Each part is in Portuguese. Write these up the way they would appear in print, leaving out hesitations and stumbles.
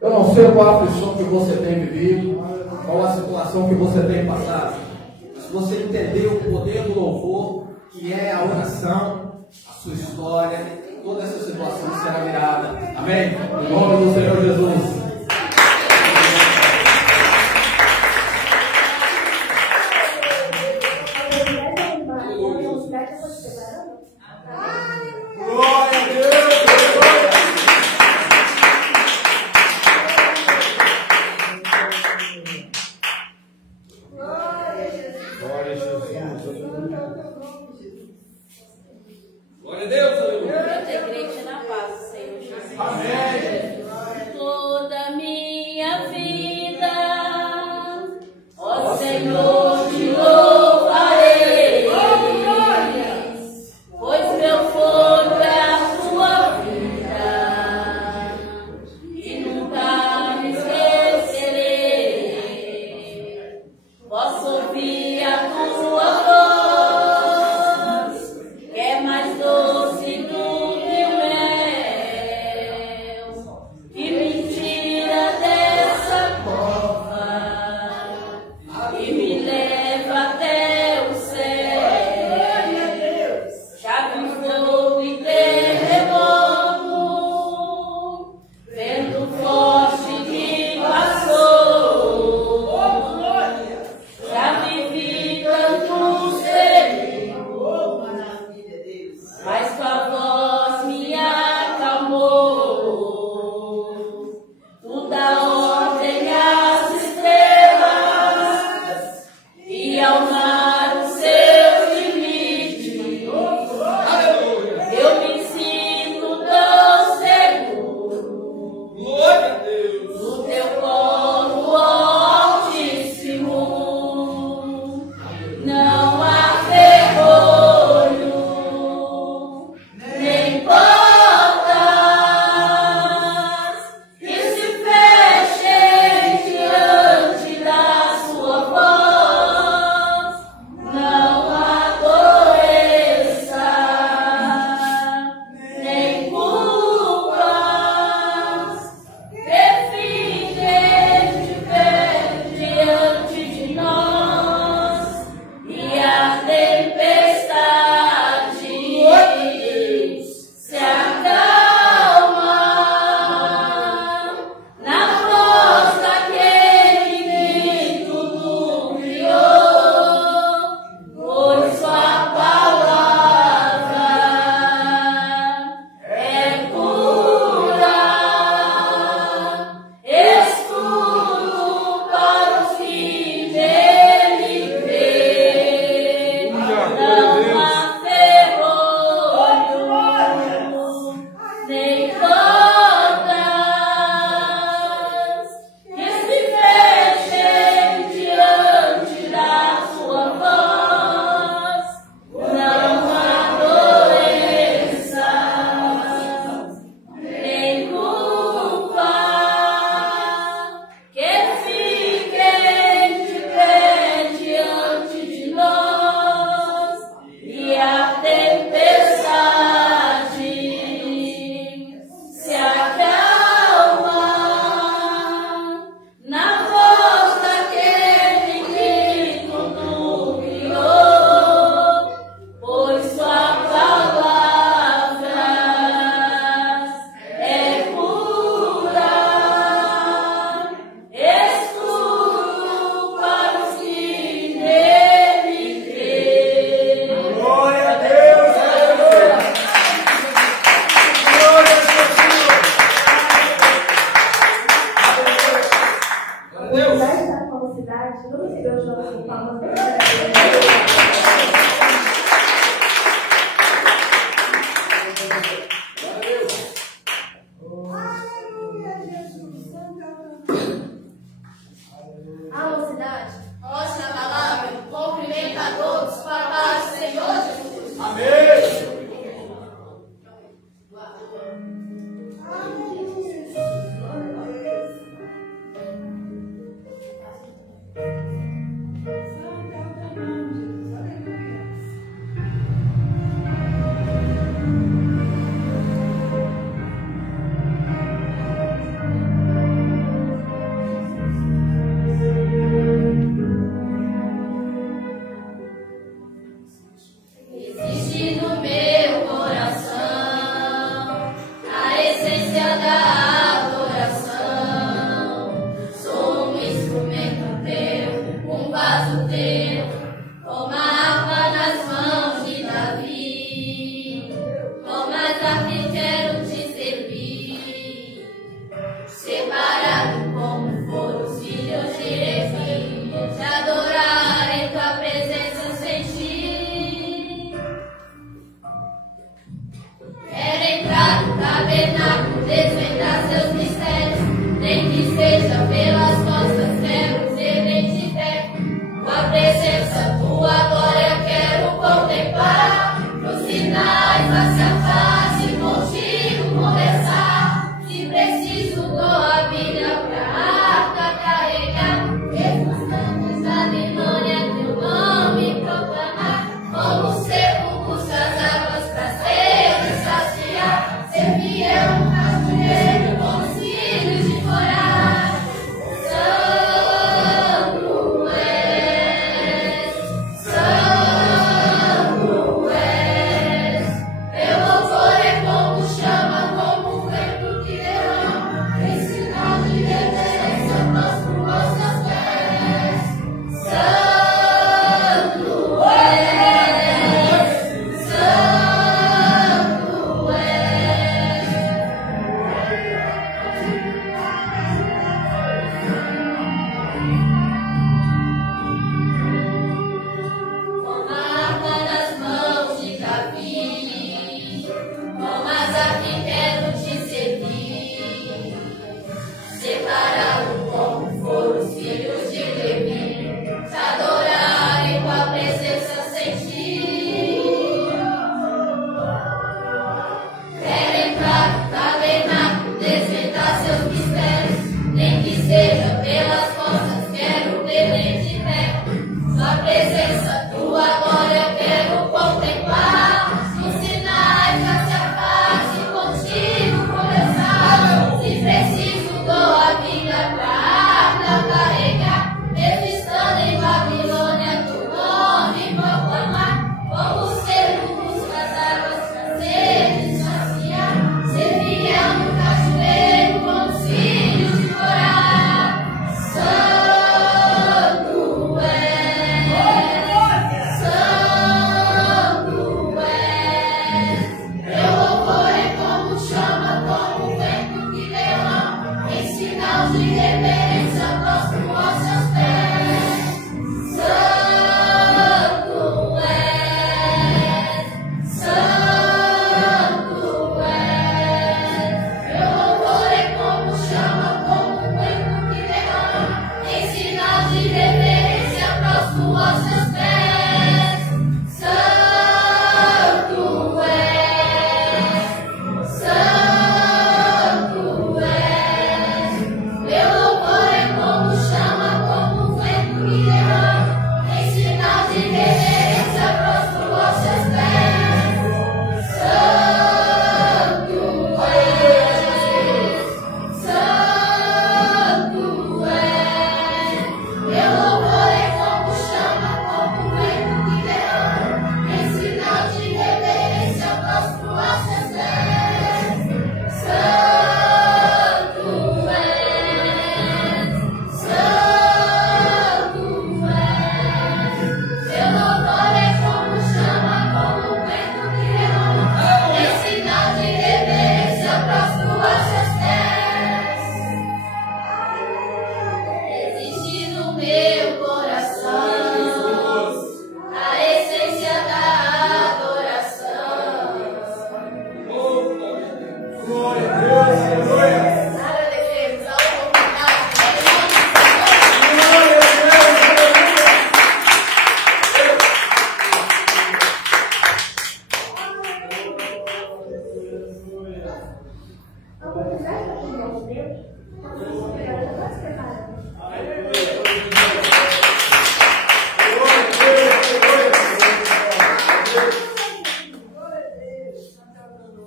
Eu não sei qual a aflição que você tem vivido, qual a situação que você tem passado. Mas se você entender o poder do louvor, que é a oração, a sua história, toda essa situação será virada. Amém? Em nome do Senhor Jesus. Glória a Deus! Glória a Deus, aleluia. Eu crente na paz, Senhor Jesus. Amém. Toda minha vida, ó Senhor, te louvarei, pois meu foro é a tua vida, e nunca me esquecerei. Posso ouvir a tua voz, que é mais doce do que o mel.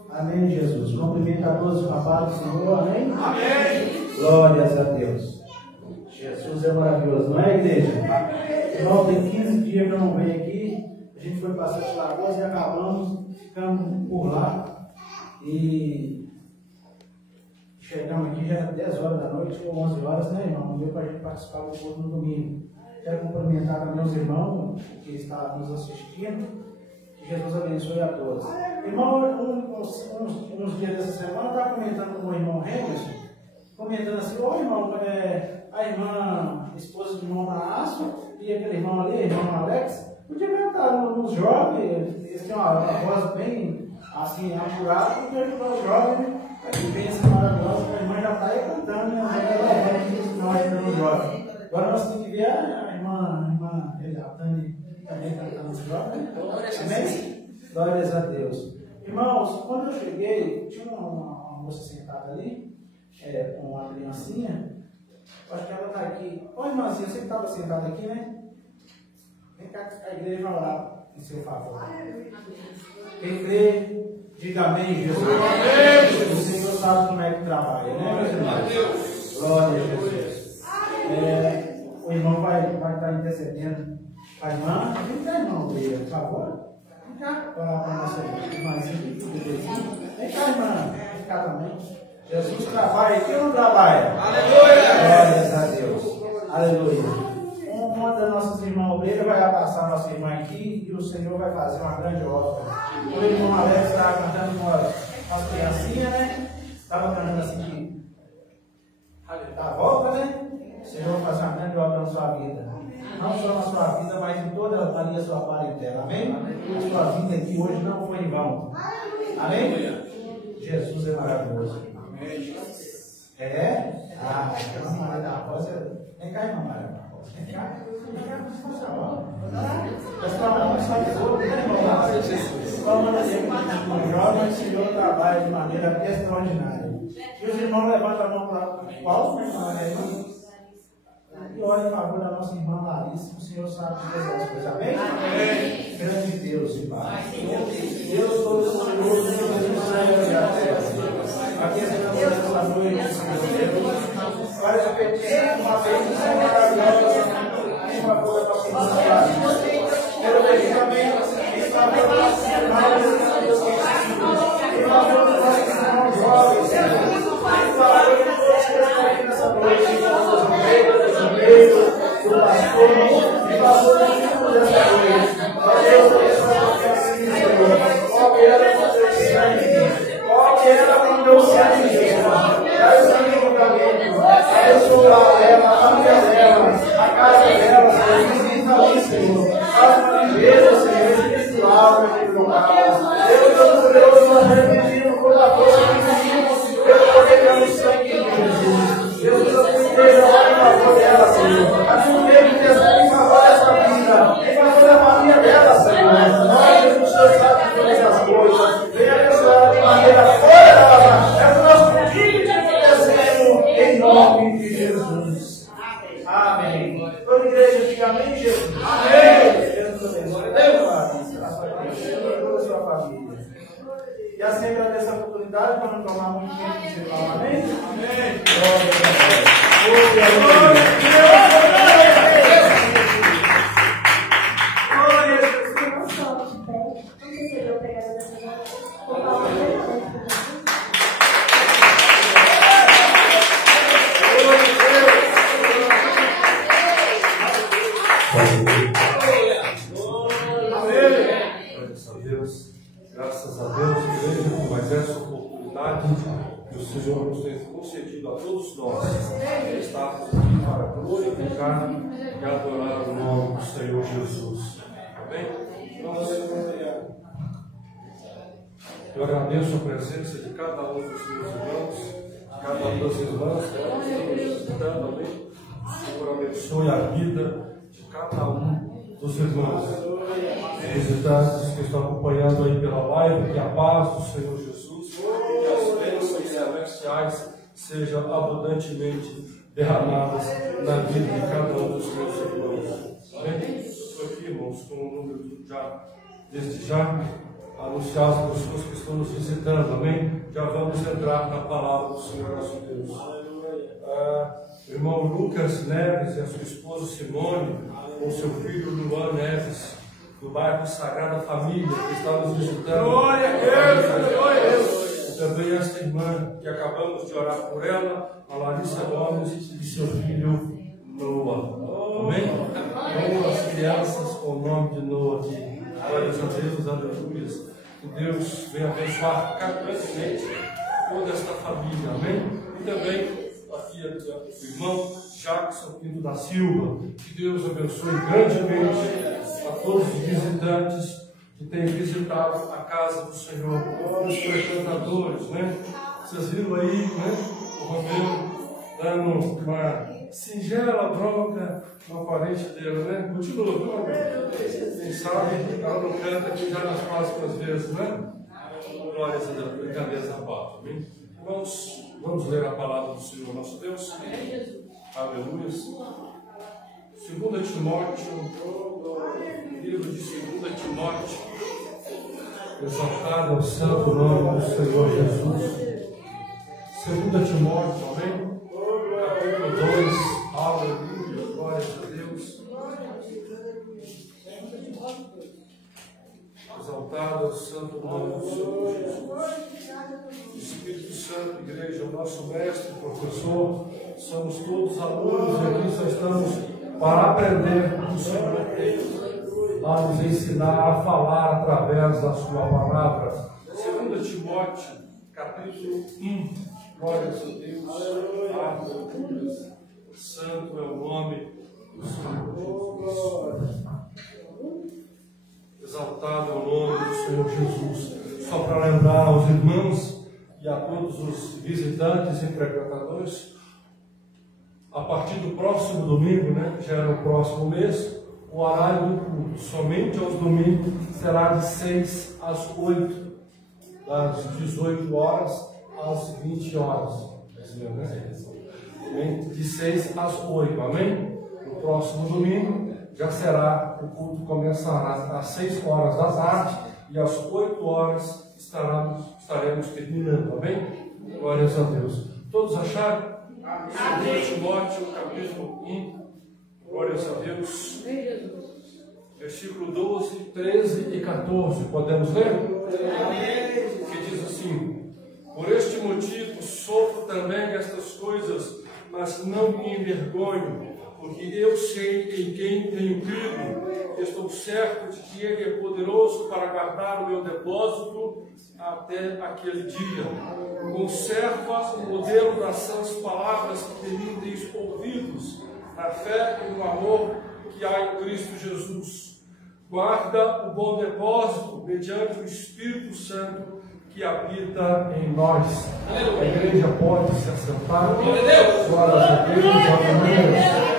Amém, Jesus. Cumprimento a todos os papai do Senhor. Amém? Amém. Glórias a Deus. Jesus é maravilhoso, não é, igreja? Irmão, tem 15 dias que eu não venho aqui. A gente foi passar as lagoas e acabamos ficando por lá. E chegamos aqui, já era 10 horas da noite ou 11 horas, né, irmão? Não deu para a gente participar do culto no domingo. Quero cumprimentar também os irmãos que estão nos assistindo. Que Jesus abençoe a todos. Irmão, uns dias dessa semana, eu estava comentando com o irmão Henderson, comentando assim: ô irmão, a irmã, esposa do irmão Naácio, e aquele irmão ali, irmão Alex, podia cantar nos jovens, eles têm uma voz bem assim, apurada, podia ajudar os jovens, né? Que pensa maravilhosa, a irmã já está aí cantando, né? Não ainda no jovem. Agora nós temos que ver a irmã a Dani também cantando nos jovens. Amém? Glórias a Deus. Irmãos, quando eu cheguei, tinha uma moça sentada ali, com uma criancinha. Acho que ela está aqui. Ô irmãzinha, você que estava sentada aqui, né? Vem cá que a igreja vai orar em seu favor. Quem crê, diga amém, Jesus. Amém. O Senhor sabe como é que trabalha, né, meus irmãos? Glória a Jesus. O irmão vai estar intercedendo a irmã. Vem cá, irmão, por favor. Vem cá, para a nossa irmãzinha. Vem cá, irmã. Vem cá também. Jesus trabalha aqui ou não trabalha? Aleluia! Glórias a Deus. Aleluia. Uma das nossas irmãs obreiras vai abraçar a nossa irmã aqui e o Senhor vai fazer uma grande obra. O irmão Alex estava cantando com as criancinhas, né? Estava cantando assim que da volta, né? O Senhor vai fazer uma grande obra na sua vida. Não só na sua vida, mas em toda a sua parentela. Amém? A sua vida aqui hoje não foi em vão. Amém? Jesus é maravilhoso. Então, Maria da Rosa, vem cá, irmã Maria da Rosa. Vem cá, por favor. O jovem Senhor trabalha de maneira extraordinária. E os irmãos levantam a mão para o alto, e olha em favor da nossa irmã Larissa, o Senhor sabe de todas as coisas. Amém? Amém. Grande Deus e Pai. Deus Todo-Poderoso, Deus do céu e da terra. Aqui estamos nessa noite, Senhor. Para repetir uma vez, o Senhor maravilhoso, em favor da nossa irmã Larissa. Quero pedir também, em favor da nossa irmã, em favor dos nossos irmãos jovens, Senhor. Em favor de todos que estão aqui nessa noite, em favor do pastor, em favor de tudo dessa noite. Ó Deus, abençoa a assim, Senhor. Ó, que ela aconteça sangue. Ó, que ela aconteça sangue, Senhor. Dá o sangue no caminho. Abençoa ela, a família dela, a casa dela, Senhor. Visita ali, Senhor. Faz uma limpeza, Senhor, espiritual naquele lugar. Deus Todo-Poderoso, nós repetimos por a força que pedimos, pelo poder do sangue de Jesus. Jesus, eu te vejo agora em favor dela, Senhor. A tua intercessão em favor dessa vida, em favor da família dela, Senhor. Nós, Jesus, o Senhor sabe de todas as coisas. Venha abençoar de maneira poderosa. É o nosso pedido de agradecemos em nome de Jesus. Amém. Toda igreja diga amém, Jesus. Amém. Deus abençoe. Deus abençoe a sua igreja e toda a sua família. E assim agradeço a oportunidade para não tomar muito tempo de você falar. Amém? Amém. Glória a Deus. Graças a Deus, igreja, por mais essa oportunidade que o Senhor nos tem concedido a todos nós. Estarmos aqui para glorificar e adorar o nome do Senhor Jesus. Amém? Eu agradeço a presença de cada um dos meus irmãos, de cada uma das irmãs que estão visitando, amém? O Senhor abençoe a vida de cada um dos irmãos. Visitantes que estão acompanhando aí pela live, que a paz do Senhor Jesus e as bênçãos celestiais celestiais sejam abundantemente derramadas na vida de cada um dos meus irmãos. Amém? Estou aqui, irmãos, com o número desde já, anunciar as pessoas que estão nos visitando. Amém? Já vamos entrar na palavra do Senhor nosso Deus. Irmão Lucas Neves e a sua esposa Simone, com seu filho Luan Neves, do bairro Sagrada Família, que está nos visitando. Glória a Deus! Glória a Deus! E também esta irmã, que acabamos de orar por ela, a Larissa Gomes e seu filho Noah. Amém? Vamos as crianças com o nome de Noah aqui. Glória a Deus, aleluia. Que Deus venha abençoar grandemente toda esta família. Amém? E também aqui o irmão Jackson Pinto da Silva. Que Deus abençoe grandemente a todos os visitantes que têm visitado a casa do Senhor, os frequentadores, né? Vocês viram aí, né? O Romero dando uma singela bronca no parente dele, né? Continua, Romero. Quem sabe ela não canta aqui já nas próximas vezes, né? Glórias a Deus, brincadeiras à parte, amém? Vamos ler a palavra do Senhor nosso Deus. Aleluia. 2 Timóteo, livro de 2 Timóteo, exaltado é o santo nome do Senhor Jesus. 2 Timóteo, amém? Capítulo 2, aleluia, glórias a Deus. Exaltado é o santo nome do Senhor Jesus. Espírito Santo, igreja, o nosso mestre, professor, somos todos alunos e aqui só estamos para aprender do Senhor Deus, a nos ensinar a falar através da sua palavra. 2 Timóteo, capítulo 1, glórias a Deus, aleluia, santo é o nome do Senhor Jesus. Exaltado é o nome do Senhor Jesus. Só para lembrar aos irmãos e a todos os visitantes e frequentadores, a partir do próximo domingo, né, já é no próximo mês, o horário do culto, somente aos domingos, será de 6 às 8, das 18 horas às 20 horas. De 6 às 8, amém? No próximo domingo, já será, o culto começará às 6 horas da tarde e às 8 horas estaremos terminando, amém? Glórias a Deus. Todos acharam? 2 Timóteo, capítulo 1, glórias a Deus, versículo 12, 13 e 14, podemos ler? Que diz assim: por este motivo sofro também estas coisas, mas não me envergonho, porque eu sei em quem tenho crido, estou certo de que Ele é poderoso para guardar o meu depósito até aquele dia. Conserva o modelo das sãs palavras que de mim tens ouvidos, na fé e no amor que há em Cristo Jesus. Guarda o bom depósito mediante o Espírito Santo que habita em nós. A igreja pode se assentar. Glórias a Deus, aleluia.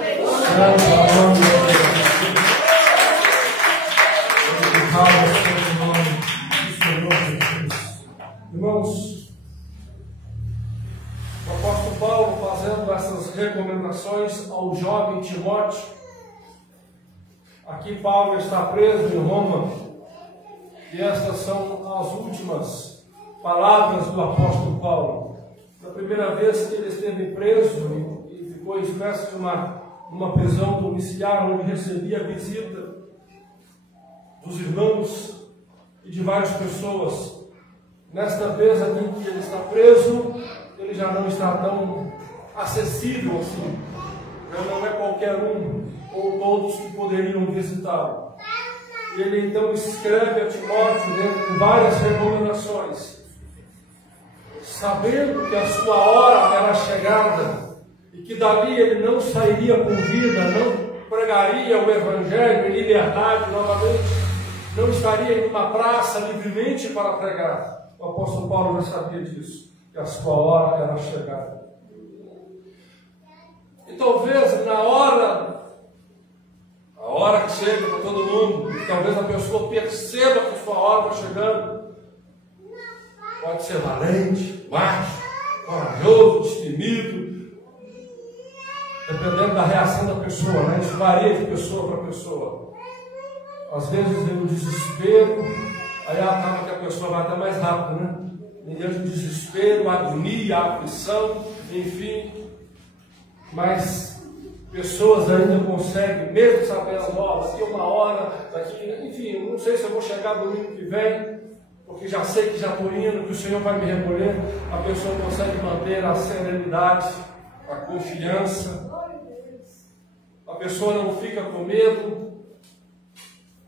Irmãos, o apóstolo Paulo fazendo essas recomendações ao jovem Timóteo. Aqui Paulo está preso em Roma e estas são as últimas palavras do apóstolo Paulo. Na primeira vez que ele esteve preso e ficou imerso numa prisão domiciliar, onde recebia a visita dos irmãos e de várias pessoas. Nesta vez aqui que ele está preso, ele já não está tão acessível assim. Já não é qualquer um ou todos que poderiam visitá-lo. Ele então escreve a Timóteo dentro de várias recomendações, sabendo que a sua hora era chegada e que dali ele não sairia com vida, não pregaria o Evangelho em liberdade novamente, não estaria em uma praça livremente para pregar. O apóstolo Paulo já sabia disso, que a sua hora era chegada. E talvez na hora, a hora que chega para todo mundo, e talvez a pessoa perceba que sua hora está chegando, pode ser valente, macho, corajoso, destemido, dependendo da reação da pessoa, né? Isso varia de pessoa para pessoa. Às vezes vem o desespero, aí acaba que a pessoa vai até mais rápido, né? Mediante o desespero, a agonia, a aflição, enfim. Mas pessoas ainda conseguem, mesmo sabendo, daqui uma hora, enfim, não sei se eu vou chegar domingo que vem, porque já sei que já estou indo, que o Senhor vai me recolher. A pessoa consegue manter a serenidade, a confiança. A pessoa não fica com medo.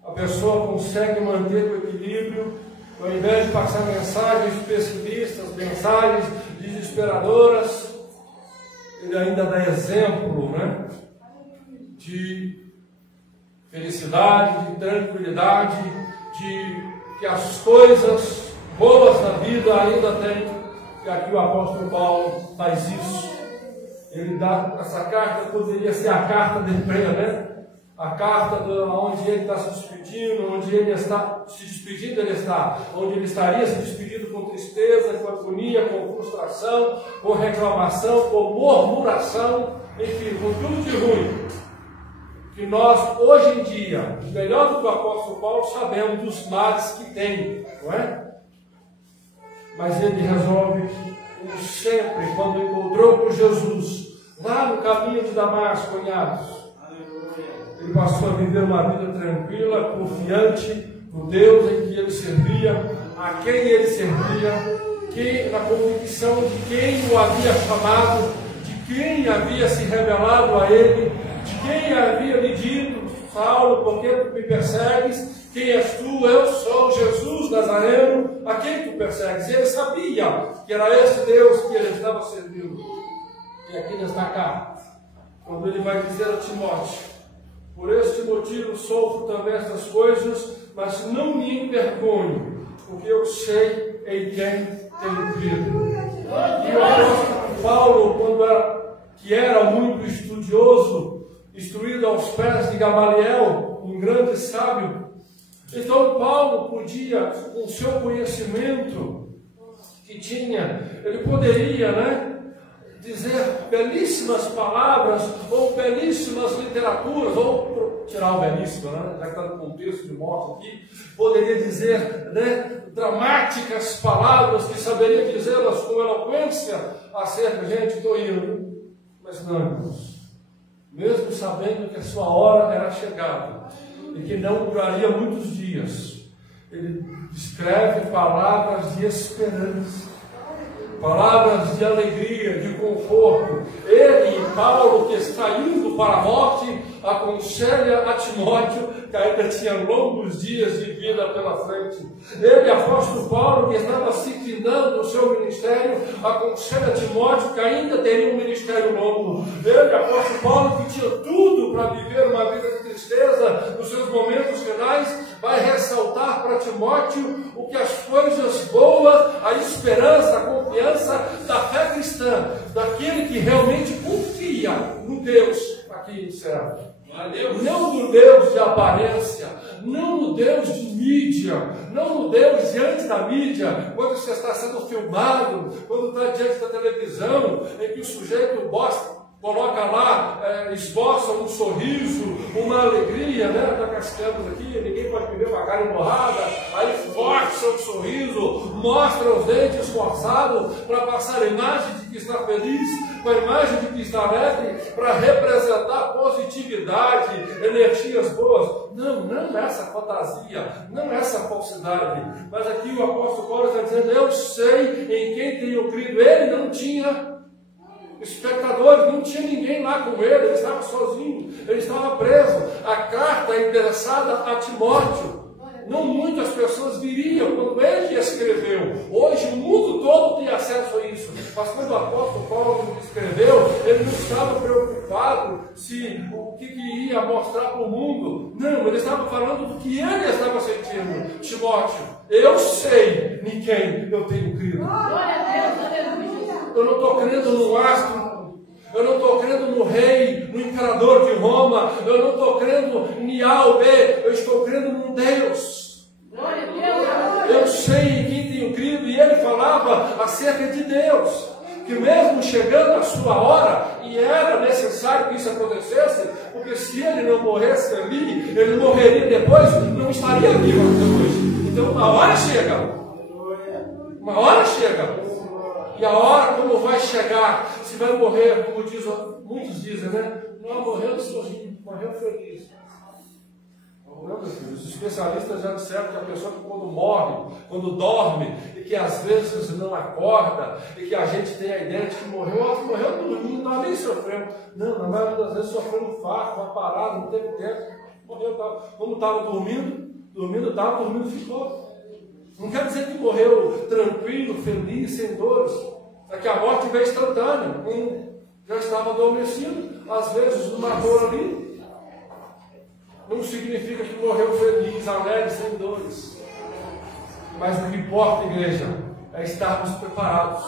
A pessoa consegue manter o equilíbrio. Ao invés de passar mensagens pessimistas, mensagens desesperadoras, ele ainda dá exemplo, né, de felicidade, de tranquilidade, de que as coisas boas da vida ainda tem. E aqui o apóstolo Paulo faz isso. Ele dá essa carta, poderia ser a carta de emprego, né? A carta onde ele está se despedindo, onde ele está se despedindo, onde ele estaria se despedindo com tristeza, com agonia, com frustração, com reclamação, com murmuração, enfim, com tudo de ruim. Que nós, hoje em dia, melhor do que o apóstolo Paulo, sabemos dos males que tem, não é? Mas ele resolve, como sempre, quando encontrou com Jesus, lá no caminho de Damasco, cunhados, ele passou a viver uma vida tranquila, confiante no Deus em que ele servia, a quem ele servia, que na convicção de quem o havia chamado, de quem havia se revelado a ele, de quem havia lhe dito: Saulo, por que tu me persegues? Quem és tu? Eu sou Jesus Nazareno, a quem tu persegues. E ele sabia que era esse Deus que ele estava servindo. E aqui nesta carta, quando ele vai dizer a Timóteo: por este motivo sofro também estas coisas, mas não me envergonho, porque eu sei em quem tenho crido. E o apóstolo Paulo, que era muito estudioso, instruído aos pés de Gamaliel, um grande sábio, então Paulo podia, com o seu conhecimento que tinha, ele poderia, né, dizer belíssimas palavras, ou belíssimas literaturas, ou tirar o belíssimo, né? Já que está no contexto de morte aqui, poderia dizer, né, dramáticas palavras que saberia dizê-las com eloquência acerca, gente, estou indo. Mas não, irmãos, mesmo sabendo que a sua hora era chegada e que não duraria muitos dias, ele escreve palavras de esperança, palavras de alegria, de conforto. Ele, Paulo, que está indo para a morte, aconselha a Timóteo, que ainda tinha longos dias de vida pela frente. Ele, apóstolo Paulo, que estava se findando no seu ministério, aconselha a Timóteo, que ainda teria um ministério longo. Ele, apóstolo Paulo, que tinha tudo para viver uma vida de tristeza nos seus momentos finais, vai ressaltar para Timóteo o que as coisas boas, a esperança, a confiança da fé cristã, daquele que realmente confia no Deus a quem ele serve. Não no Deus de aparência, não no Deus de mídia, não no Deus diante da mídia, quando você está sendo filmado, quando está diante da televisão, em que o sujeito coloca lá, esboça um sorriso, uma alegria, né? Está cascando aqui, ninguém pode viver com a cara emborrada, aí força o sorriso, mostra os dentes esforçados para passar a imagem de que está feliz, com a imagem de que está alegre, para representar positividade, energias boas. Não essa fantasia, não essa falsidade. Mas aqui o apóstolo Paulo está dizendo: eu sei em quem tenho crido. Ele não tinha espectadores, não tinha ninguém lá com ele estava sozinho, ele estava preso. A carta é endereçada a Timóteo. Não muitas pessoas viriam quando ele escreveu. Hoje o mundo todo tem acesso a isso. Mas quando o apóstolo Paulo escreveu, ele não estava preocupado se o que ia mostrar para o mundo. Não, ele estava falando do que ele estava sentindo. Timóteo, eu sei em quem eu tenho crido. Glória a Deus, aleluia. Eu não estou crendo no astro, eu não estou crendo no rei, no imperador de Roma, eu não estou crendo em A ou B, eu estou crendo num Deus. Eu sei em quem tenho crido, e ele falava acerca de Deus. que mesmo chegando a sua hora, e era necessário que isso acontecesse, porque se ele não morresse ali, ele morreria depois, não estaria vivo depois. Então uma hora chega. Uma hora chega. E a hora como vai chegar, se vai morrer, como muitos dizem, né? Não morreu sorrindo, morreu feliz. Os especialistas já disseram que a pessoa que quando morre, quando dorme, e que às vezes não acorda, e que a gente tem a ideia de que morreu dormindo, não nem sofreu. Não, na maioria das vezes sofreu um fato, uma parada, não teve tempo. Morreu, quando estava dormindo, ficou. Não quer dizer que morreu tranquilo, feliz, sem dores. É que a morte veio instantânea. Já estava adormecido, às vezes numa dor ali. Não significa que morreu feliz, alegre, sem dores. Mas o que importa, igreja, é estarmos preparados.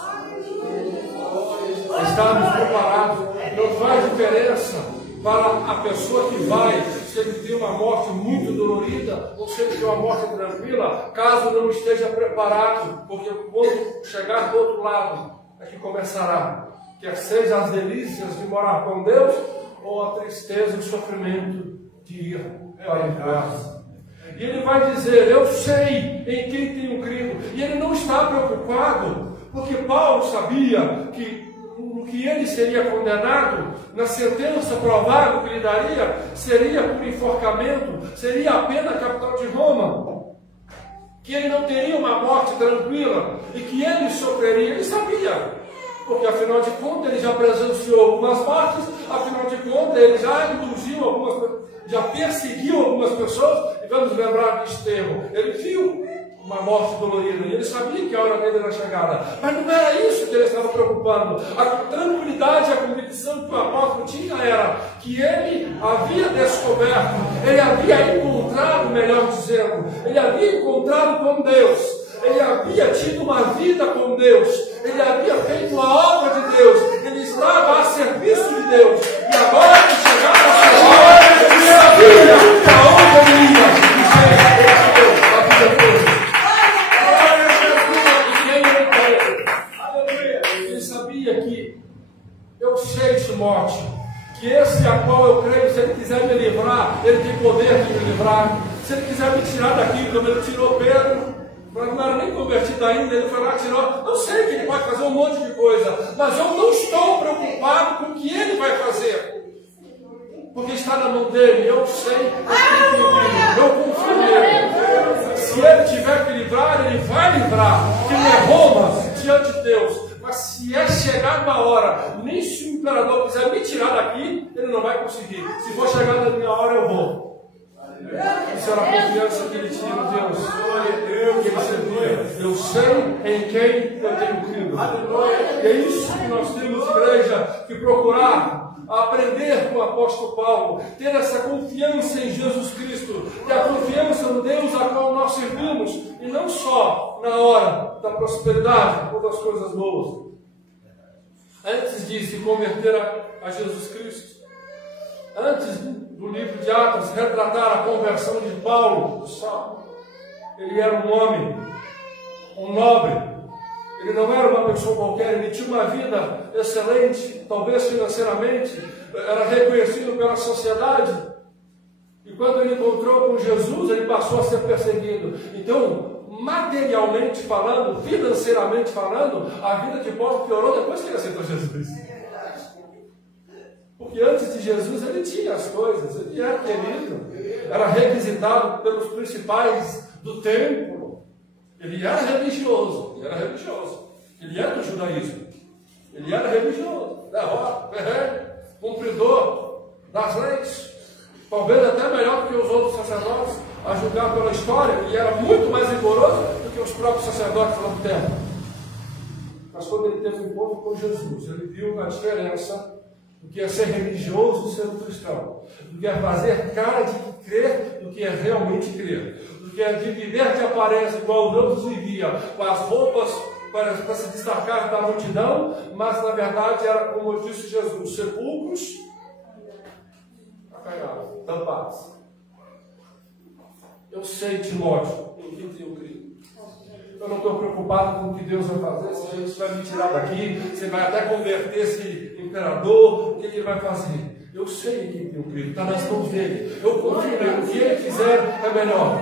É estarmos preparados. Não faz diferença para a pessoa que vai, se ele tem uma morte muito dolorida, ou se ele tem uma morte tranquila, caso não esteja preparado, porque quando chegar do outro lado, é que começará. Quer seja as delícias de morar com Deus, ou a tristeza e o sofrimento de ir para o inferno. E ele vai dizer, eu sei em quem tenho crido. E ele não está preocupado, porque Paulo sabia que no que ele seria condenado, na sentença provável que lhe daria, seria por enforcamento, seria a pena capital de Roma. Que ele não teria uma morte tranquila e que ele sofreria. Ele sabia. Porque afinal de contas ele já presenciou algumas mortes, afinal de contas ele já induziu algumas pessoas, já perseguiu algumas pessoas, e vamos lembrar desse termo. Ele viu uma morte dolorida, e ele sabia que a hora dele era chegada, mas não era isso que ele estava preocupando. A tranquilidade, a convicção que o apóstolo tinha era que ele havia descoberto, ele havia encontrado, melhor dizendo, ele havia encontrado com Deus. Ele havia tido uma vida com Deus, ele havia feito a obra de Deus, ele estava a serviço de Deus, e agora que chegava a sua hora, ele sabia para onde ele ia, e ele sabia que eu sei, Timóteo, que esse a qual eu creio, se ele quiser me livrar, ele tem poder de me livrar, se ele quiser me tirar daqui, como ele tirou Pedro, mas não era nem convertido ainda, ele foi lá e tirou. Eu sei que ele pode fazer um monte de coisa, mas eu não estou preocupado com o que ele vai fazer, porque está na mão dele. Eu sei, eu confio nele. Se ele tiver que livrar, ele vai livrar, porque ele é Roma diante de Deus. Mas se é chegada a hora, nem se o imperador quiser me tirar daqui, ele não vai conseguir. Se for chegar na minha hora, eu vou. Isso era a confiança que ele tinha no Deus. Que ele servia. Eu sei em quem eu tenho crido. E é isso que nós temos, igreja, que procurar aprender com o apóstolo Paulo, ter essa confiança em Jesus Cristo, ter a confiança no Deus a qual nós servimos, e não só na hora da prosperidade ou das coisas boas. Antes de se converter a Jesus Cristo, antes do livro de Atos retratar a conversão de Paulo, ele era um homem, um nobre. Ele não era uma pessoa qualquer, ele tinha uma vida excelente, talvez financeiramente, era reconhecido pela sociedade. E quando ele encontrou com Jesus, ele passou a ser perseguido. Então, materialmente falando, financeiramente falando, a vida de Paulo piorou depois que ele aceitou Jesus. Porque antes de Jesus ele tinha as coisas, ele era querido, era requisitado pelos principais do templo. Ele era religioso, ele era do judaísmo, ele era religioso, cumpridor das leis, talvez até melhor do que os outros sacerdotes, a julgar pela história, ele era muito mais rigoroso do que os próprios sacerdotes lá do templo. Mas quando ele teve um encontro com Jesus, ele viu a diferença do que é ser religioso e ser um cristão, do que é fazer cara de crer, do que é realmente crer, do que é de viver de aparência igual Deus vivia, com as roupas para se destacar da multidão, mas na verdade era, como disse Jesus, sepulcros tampados. Eu sei, Timóteo, em quem tenho crido. Eu não estou preocupado com o que Deus vai fazer, se Deus vai me tirar daqui, se vai até converter esse imperador, o que ele vai fazer? Eu sei em quem tenho crido, está nas mãos dele. Eu confio nele, o que ele quiser é melhor.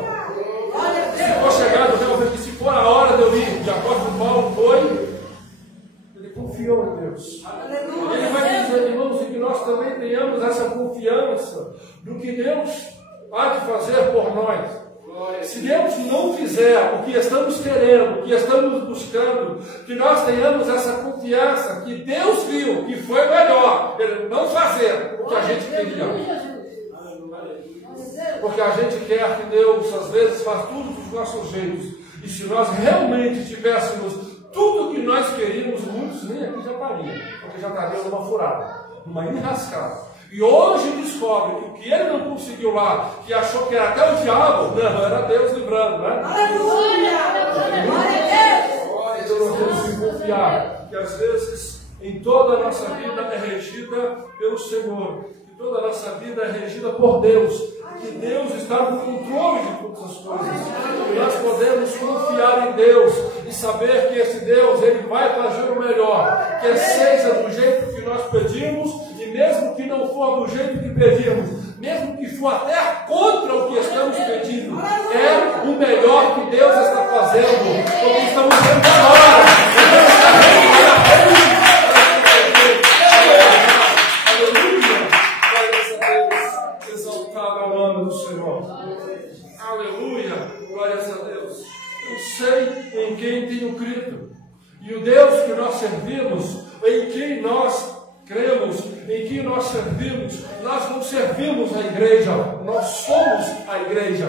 Se for chegado realmente, se for a hora de eu ir, de apóstolo Paulo foi, ele confiou em Deus. Ele vai dizer, irmãos, que nós também tenhamos essa confiança no que Deus há de fazer por nós. Se Deus não fizer o que estamos querendo, o que estamos buscando, que nós tenhamos essa confiança que Deus viu que foi melhor Ele não fazer o que a gente queria. Porque a gente quer que Deus às vezes faz tudo dos nossos jeitos. E se nós realmente tivéssemos tudo que nós queríamos, muitos nem aqui já estariam, porque já estariam numa furada, numa enrascada. E hoje descobre que o que ele não conseguiu lá, que achou que era até o diabo, não, era Deus livrando, né? Aleluia! Então nós temos que confiar que às vezes em toda a nossa vida é regida pelo Senhor, que toda a nossa vida é regida por Deus, que Deus está no controle de todas as coisas. E nós podemos confiar em Deus e saber que esse Deus ele vai fazer o melhor, que seja do jeito que nós pedimos. E mesmo que não for do jeito que pedimos, mesmo que for até contra o que estamos pedindo, é o melhor que Deus está fazendo, como estamos vendo agora. Aleluia! Glória a Deus, exaltado o nome do Senhor. Aleluia! Glória a Deus. Eu sei em quem tenho crido, e o Deus que nós servimos, em quem nós cremos, em que nós servimos, nós não servimos a igreja, nós somos a igreja.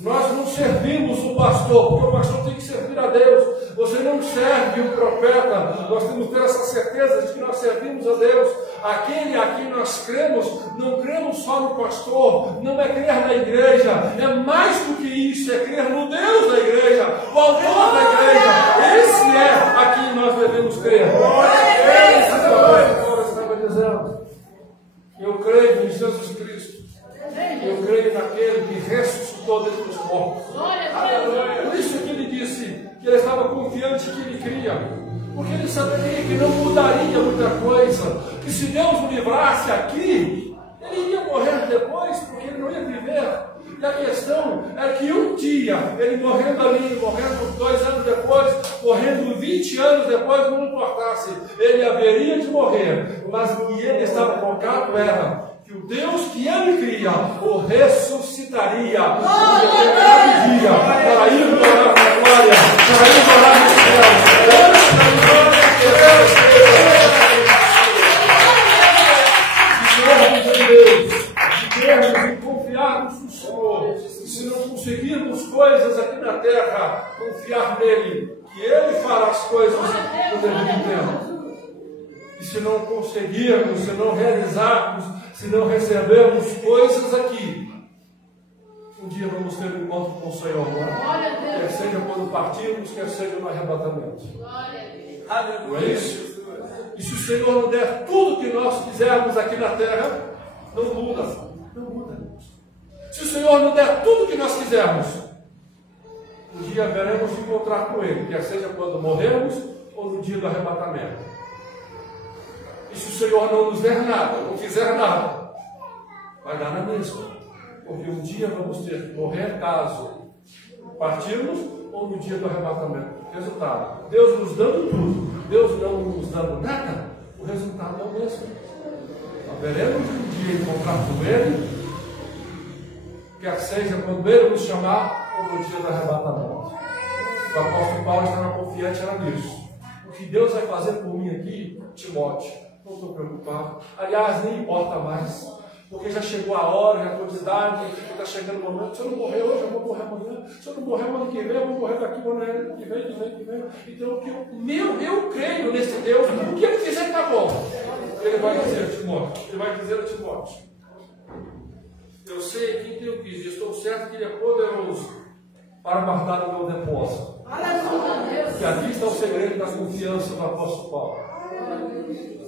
Nós não servimos o pastor, porque o pastor tem que servir a Deus. Você não serve o profeta, nós temos que ter essa certeza de que nós servimos a Deus. Aquele a quem nós cremos, não cremos só no pastor, não é crer na igreja, é mais do que isso, é crer no Deus da igreja, o autor da igreja. Esse é a quem nós devemos crer. Eu estava dizendo, eu creio em Jesus Cristo. Eu creio naquele que ressuscitou dentre os mortos. Por isso que ele disse que ele estava confiante que ele cria. Porque ele sabia que não mudaria muita coisa. Que se Deus o livrasse aqui, ele iria morrer depois, porque ele não ia viver. E a questão é que um dia, ele morrendo ali, morrendo 2 anos depois, morrendo 20 anos depois, não importasse, ele haveria de morrer. Mas o que ele estava focado era que o Deus que ele cria o ressuscitaria no determinado dia, para ir morar na glória, para ir morar no céu. De termos e confiarmos no Senhor, e se não conseguirmos coisas aqui na terra, confiar nele, que ele fará as coisas no devido tempo. E se não conseguirmos, se não realizarmos, se não recebermos coisas aqui, um dia vamos ter um encontro com o Senhor, quer seja quando partirmos, quer seja no arrebatamento. Não é isso? E se o Senhor não der tudo que nós quisermos aqui na terra, não muda. Não muda. Se o Senhor não der tudo que nós quisermos, um dia veremos encontrar com Ele, quer seja quando morrermos ou no dia do arrebatamento. E se o Senhor não nos der nada, não fizer nada, vai dar na mesma. Porque um dia vamos ter que morrer caso partirmos ou no dia do arrebatamento. Resultado, Deus nos dando tudo, Deus não nos dando nada, o resultado é o mesmo. Veremos um dia encontrar com Ele, quer seja quando Ele nos chamar ou no dia do arrebatamento. O apóstolo Paulo estava confiante era nisso. O que Deus vai fazer por mim aqui, Timóteo, não estou preocupado. Aliás, nem importa mais, porque já chegou a hora, já estou de idade, está chegando o momento. Se eu não morrer hoje, eu vou morrer amanhã. Se eu não morrer ano que vem, eu vou morrer daqui, ano que vem. Então, eu creio nesse Deus, o que ele fizer está bom. Ele vai dizer a Timóteo, eu sei quem tem o que dizer, estou certo que ele é poderoso para guardar o meu depósito. E aqui está o segredo da confiança do apóstolo Paulo.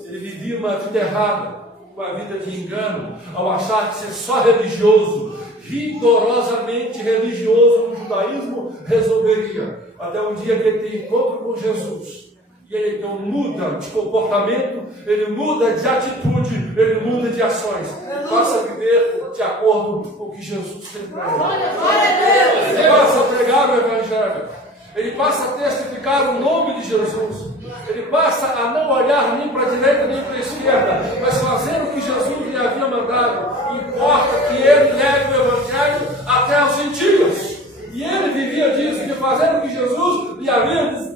Ele vivia uma vida errada, uma vida de engano, ao achar que ser só religioso rigorosamente religioso no judaísmo resolveria. Até um dia que ele tem encontro com Jesus. E ele então muda de comportamento, ele muda de atitude, ele muda de ações. Passa a viver de acordo com o que Jesus tem para ele. Ele passa a pregar o Evangelho. Ele passa a testificar o nome de Jesus. Ele passa a não olhar nem para a direita nem para a esquerda, mas fazer o que Jesus lhe havia mandado. Importa que ele leve o Evangelho até aos gentios. E ele vivia disso, de fazer o que Jesus lhe havia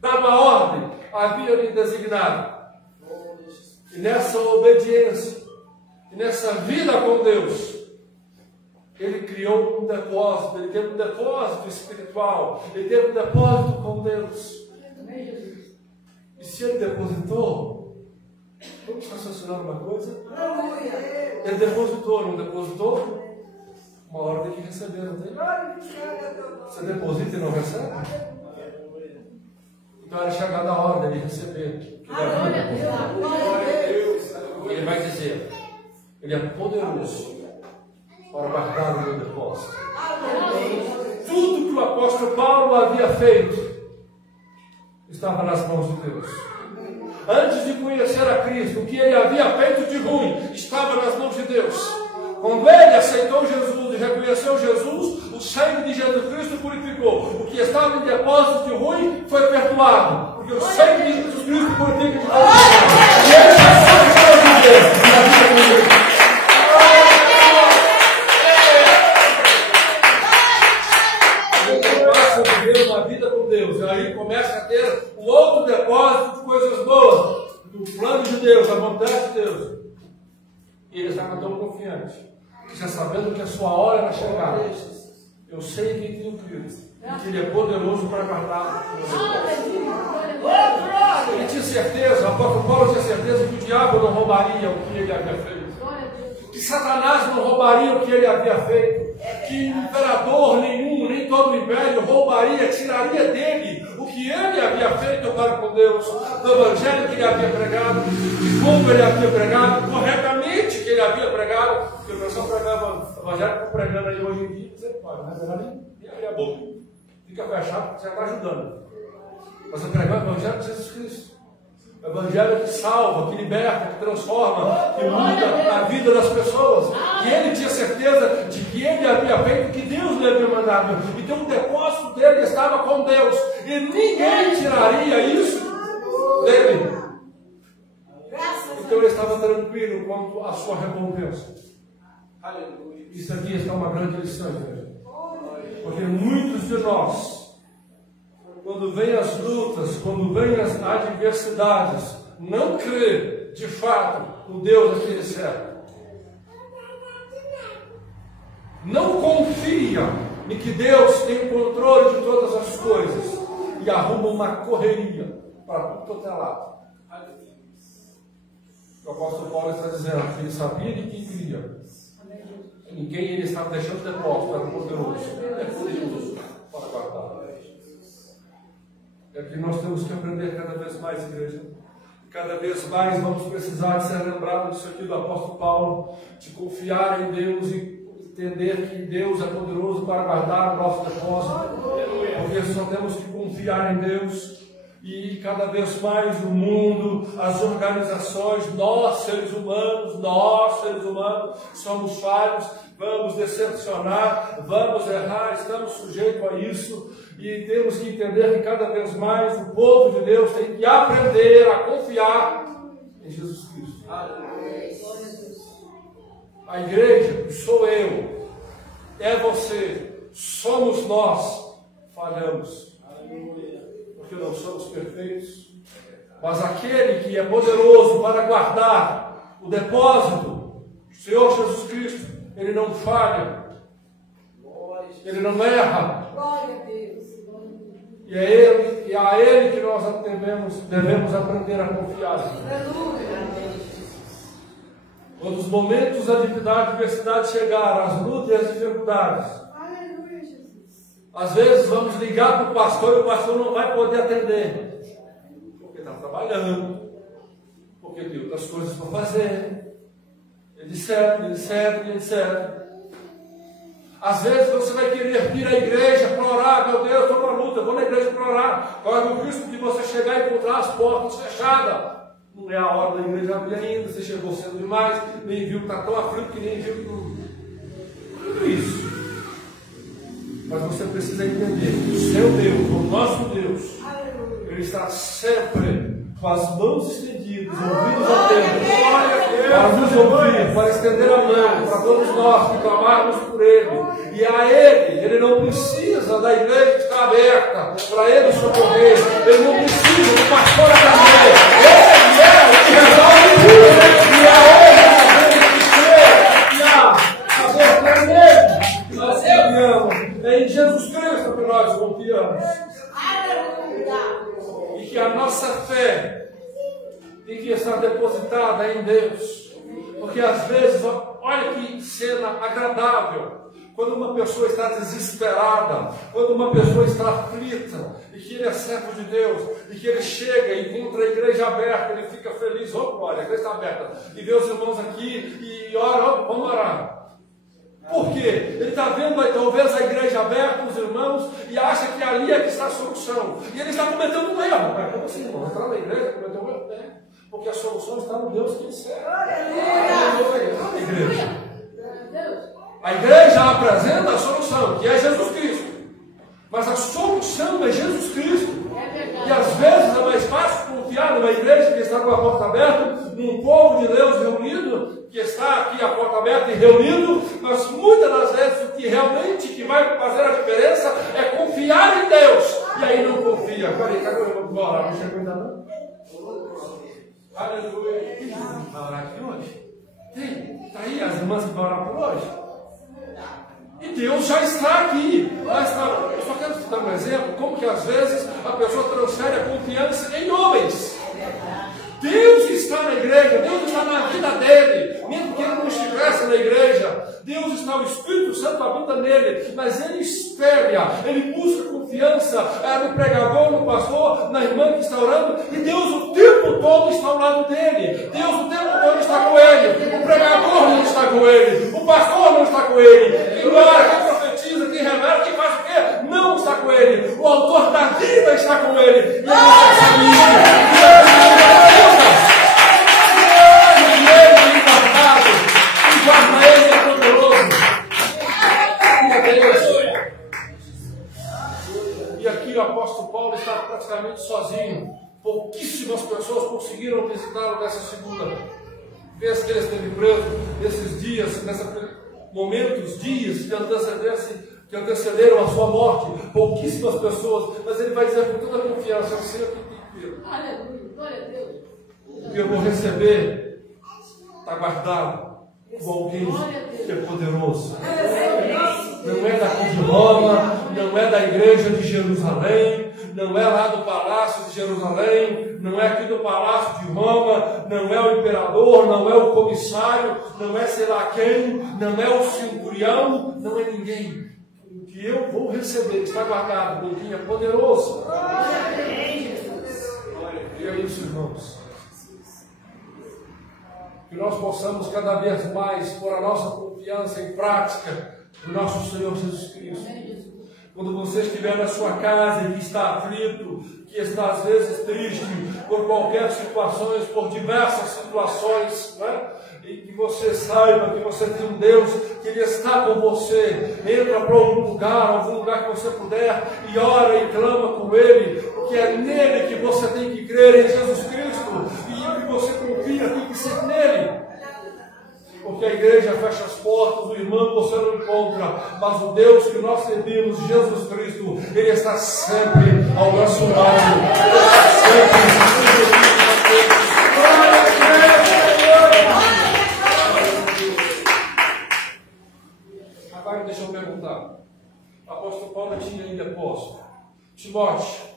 dado a ordem, havia lhe designado. E nessa obediência, e nessa vida com Deus, ele criou um depósito, ele teve um depósito espiritual, ele teve um depósito com Deus. E se ele depositou, vamos raciocinar uma coisa? Ele depositou, não depositou? Uma hora tem que receber, não tem? Você deposita e não recebe? Então era chegada a hora dele receber. Ele vai dizer, ele é poderoso para guardar o meu depósito. Tudo que o apóstolo Paulo havia feito estava nas mãos de Deus. Antes de conhecer a Cristo, o que ele havia feito de ruim estava nas mãos de Deus. Quando ele aceitou Jesus e reconheceu Jesus, o sangue de Jesus Cristo purificou. O que estava em depósito de ruim foi perdoado. Porque o sangue de Jesus Cristo purifica de todo. E ele já sabe o que vai viver na vida com Deus. Viver uma vida com Deus, e aí começa a ter um outro depósito de coisas boas, do plano de Deus, da vontade de Deus. E ele estava tão confiante, que já sabendo que a sua hora era chegada, eu sei em quem tenho crido, e que ele é poderoso para guardar o meu. Ele tinha certeza, o apóstolo Paulo tinha certeza que o diabo não roubaria o que ele havia feito, que Satanás não roubaria o que ele havia feito, que imperador nenhum, nem todo o império roubaria, tiraria dele o que ele havia feito para com Deus, do evangelho que ele havia pregado, de como ele havia pregado, corretamente que ele havia pregado, porque o pessoal pregava o evangelho que está pregando aí hoje em dia, você pode, mas ela nem abrir a boca, fica fechado, você está ajudando. Mas eu pregar o evangelho de Jesus Cristo. O evangelho que salva, que liberta, que transforma, que muda a vida das pessoas. E ele tinha certeza de que ele havia feito o que Deus lhe havia mandado. Então o depósito dele estava com Deus. E ninguém tiraria isso dele. Então ele estava tranquilo quanto à sua recompensa. Isso aqui está uma grande lição, igreja. Porque muitos de nós, quando vêm as lutas, quando vêm as adversidades, não crê de fato no Deus daquele servo. Não confia em que Deus tem o controle de todas as coisas e arruma uma correria para tudo quanto é lado. O apóstolo Paulo está dizendo que ele sabia de quem cria, em quem ele estava deixando depósito, era poderoso. É poderoso para guardar. É que nós temos que aprender cada vez mais, igreja. Cada vez mais vamos precisar de ser lembrados disso aqui do apóstolo Paulo, de confiar em Deus e entender que Deus é poderoso para guardar o nosso depósito. Porque só temos que confiar em Deus. E cada vez mais o mundo, as organizações, nós seres humanos, somos falhos, vamos decepcionar, vamos errar, estamos sujeitos a isso. E temos que entender que cada vez mais o povo de Deus tem que aprender a confiar em Jesus Cristo. A igreja sou eu, é você, somos nós, falhamos. Porque não somos perfeitos. Mas aquele que é poderoso para guardar o depósito, o Senhor Jesus Cristo, ele não falha. Ele não erra. E é a Ele que nós devemos aprender a confiar. Quando os momentos da adversidade chegarem, as lutas e as dificuldades, às vezes vamos ligar para o pastor e o pastor não vai poder atender, porque está trabalhando, porque tem outras coisas para fazer, etc. Às vezes você vai querer vir à igreja para orar. Meu Deus, estou numa luta, vou na igreja para orar. Corre o risco de você chegar e encontrar as portas fechadas. Não é a hora da igreja abrir ainda, você chegou cedo demais, nem viu que está tão aflito que nem viu tudo isso. Mas você precisa entender que o seu Deus, o nosso Deus, Ele está sempre com as mãos estendidas, ouvidos atentos, para nos ouvir, para estender a mão, para todos nós que clamarmos por Ele. E a Ele não precisa da igreja estar aberta, para Ele socorrer, Ele não precisa do pastor atender, Ele é o que resolve tudo, e a Ele a abertura nele, que nós confiamos, é em Jesus Cristo que nós confiamos. E que a nossa fé tem que estar depositada em Deus. Porque às vezes, olha que cena agradável, quando uma pessoa está desesperada, quando uma pessoa está aflita, e que ele é servo de Deus, e que ele chega e encontra a igreja aberta, ele fica feliz, olha, a igreja está aberta, e vê os irmãos aqui, e ora, vamos orar. Por quê? Ele está vendo talvez a igreja aberta, os irmãos, e acha que ali é que está a solução. E ele está cometendo um erro. Mas como assim, irmão? Entrar na igreja, cometer um erro? Porque a solução está no Deus que ele serve. A igreja apresenta a solução, que é Jesus Cristo. Mas a solução é Jesus Cristo. E às vezes é mais fácil confiar numa igreja que está com a porta aberta, num povo de Deus reunido, que está aqui a porta aberta e reunido, mas muitas das vezes o que realmente que vai fazer a diferença é confiar em Deus. E aí não confia. Peraí, cadê eu vou orar? Não chegou ainda não? Aleluia. Vai orar aqui hoje? Tem? Está aí as irmãs que vão orar por hoje? E Deus já está aqui. Eu só quero citar um exemplo, como que às vezes a pessoa transfere a confiança em homens. Deus está na igreja, Deus está na vida dele, mesmo que ele não estivesse na igreja, Deus está, o Espírito Santo habita nele, mas ele espelha, ele busca confiança no pregador, no pastor, na irmã que está orando, e Deus o tempo todo está ao lado dele, Deus o tempo todo está com ele, o pregador não está com ele, o pastor não está com ele, quem ora, quem profetiza, quem revela, quem faz o quê? Não está com ele, o autor da vida está com ele, e ele está comigo. E aqui o apóstolo Paulo está praticamente sozinho. Pouquíssimas pessoas conseguiram visitá-lo nessa segunda vez que ele esteve preso, nesses dias, momentos, dias que antecederam a sua morte. Pouquíssimas pessoas, mas ele vai dizer com toda confiança: eu sei o que tem que ver. Aleluia, glória a Deus. O que eu vou receber está guardado com alguém que é poderoso. Não é daqui de Roma, não é da igreja de Jerusalém, não é lá do palácio de Jerusalém, não é aqui do palácio de Roma, não é o imperador, não é o comissário, não é sei lá quem, não é o centurião, não é ninguém. O que eu vou receber está guardado com quem é poderoso. E é isso, irmãos. Que nós possamos cada vez mais pôr a nossa confiança em prática no nosso Senhor Jesus Cristo. Quando você estiver na sua casa e que está aflito, que está às vezes triste por qualquer situação, por diversas situações, né? E que você saiba que você tem um Deus que Ele está com você. Entra para algum lugar que você puder, e ora e clama com Ele, porque é nele que você tem que crer, em Jesus Cristo, e o que você confia tem que ser nele. Porque a igreja fecha as portas, o irmão você não encontra, mas o Deus que nós servimos, Jesus Cristo, Ele está sempre ao nosso lado. Agora deixa eu perguntar. O apóstolo Paulo tinha ainda posto: Timóteo,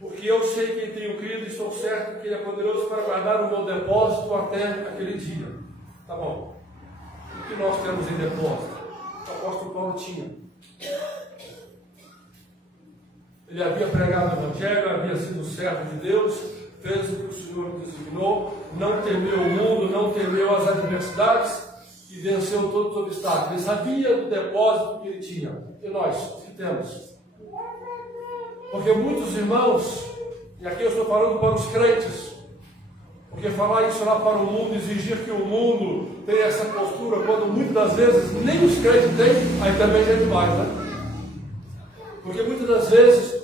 porque eu sei que tenho crido e estou certo que Ele é poderoso para guardar o meu depósito até aquele dia. Tá bom. O que nós temos em depósito? O apóstolo Paulo tinha. Ele havia pregado o Evangelho, havia sido servo de Deus, fez o que o Senhor designou, não temeu o mundo, não temeu as adversidades, e venceu todos os obstáculos. Ele sabia do depósito que ele tinha. E nós, o que temos? Porque muitos irmãos, e aqui eu estou falando para os crentes, porque falar isso lá para o mundo, exigir que o mundo tenha essa postura, quando muitas das vezes nem os crentes têm, aí também é demais, né? Porque muitas das vezes,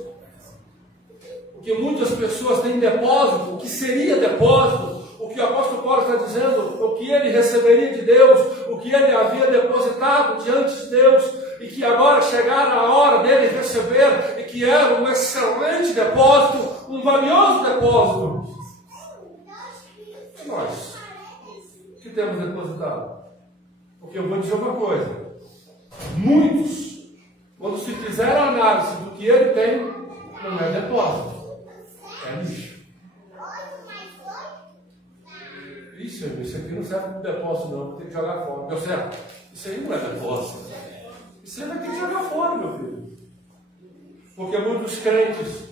o que muitas pessoas têm depósito, o que seria depósito, o que o apóstolo Paulo está dizendo, o que ele receberia de Deus, o que ele havia depositado diante de Deus, e que agora chegara a hora dele receber, e que era um excelente depósito, um valioso depósito. E nós, o que temos depositado? Porque eu vou dizer uma coisa, muitos, quando se fizer a análise do que ele tem, não é depósito, é lixo. Isso aqui não serve para depósito não, tem que jogar fora. Deu certo? Isso aí não é depósito. Isso aí vai ter que jogar fora, meu filho. Porque muitos crentes,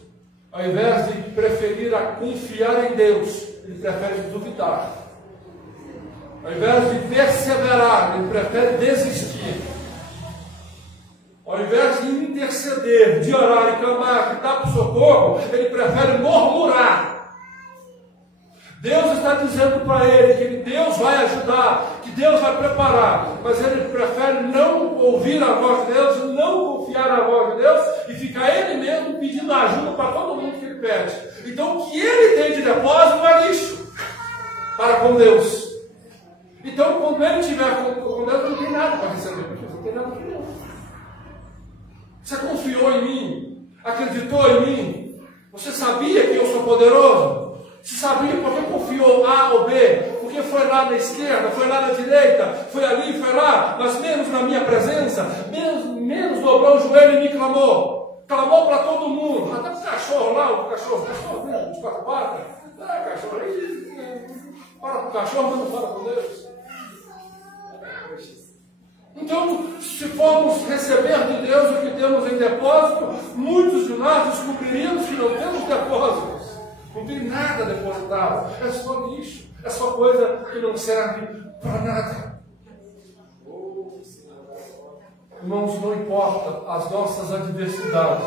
ao invés de preferir a confiar em Deus, ele prefere duvidar. Ao invés de perseverar, ele prefere desistir. Ao invés de interceder, de orar e clamar, gritar por socorro, ele prefere murmurar. Deus está dizendo para ele que Deus vai ajudar, que Deus vai preparar, mas ele prefere não ouvir a voz de Deus, não confiar na voz de Deus e ficar ele mesmo pedindo ajuda para todo mundo que ele pede. Então o que ele tem de depósito é lixo para com Deus. Então quando ele estiver com Deus, não tem nada para receber, não tem nada para Deus. Você confiou em mim, acreditou em mim, você sabia que eu sou poderoso? Você sabia porque confiou A ou B? Porque foi lá na esquerda, foi lá na direita, foi ali, foi lá, mas menos na minha presença, menos dobrou o joelho e me clamou. Clamou para todo mundo, até para o cachorro lá, o cachorro de quatro patas. Cachorro aí, para com o cachorro, mas não fala com Deus. Então, se formos receber de Deus o que temos em depósito, muitos de nós descobriríamos que não temos depósitos. Não tem nada depositado, é só lixo, é só coisa que não serve para nada. Irmãos, não importa as nossas adversidades,